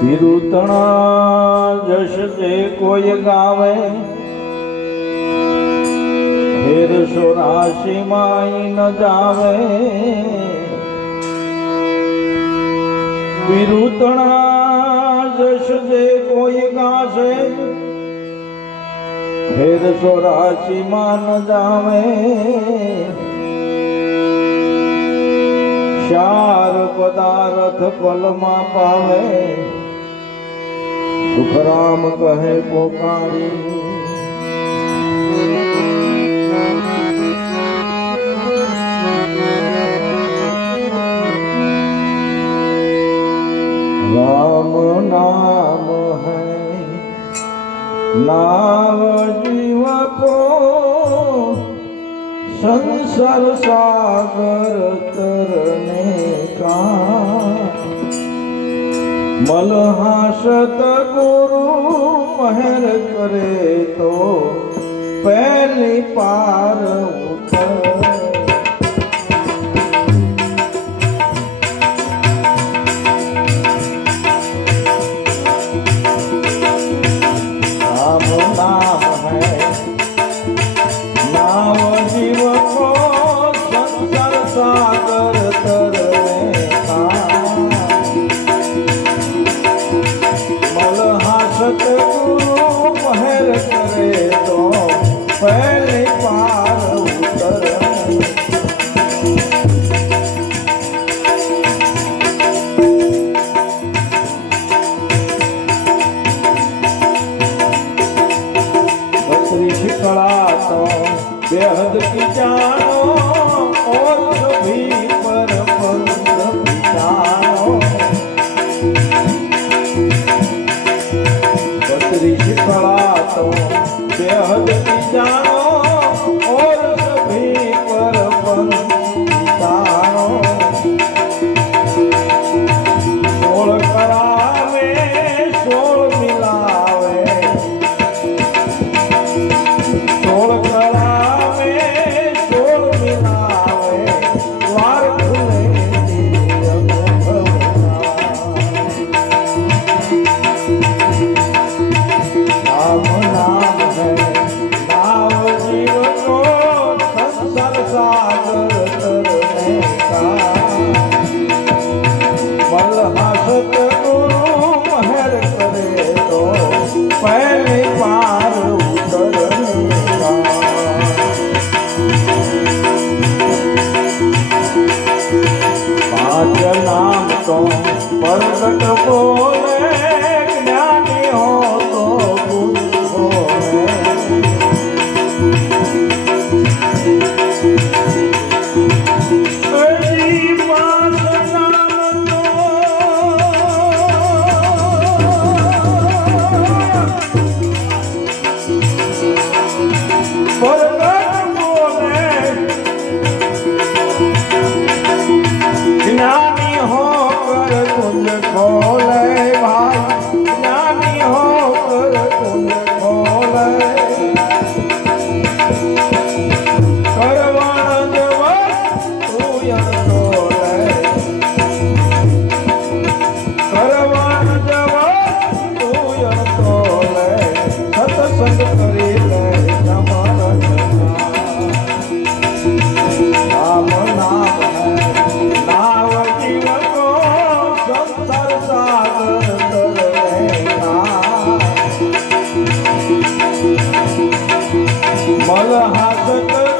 વિરુતણા જશ તે કોઈ ગાવે ફેર સોરાશી માઈ ન જાવે. વિરુતણા જશ જે કોઈ ગાશે ફેર સોરાશી માં ન જાવે. ચાર પદાર્થ પલમાં પાવે સુખરામ કહે પોકારી રામ નામ હૈ નાવ જીવ કો संसार सागर तरने का મલહાસત ગુરુ મહેર કરે તો પહેલી પાર ઉતર. नाम तो प्रकट बोल the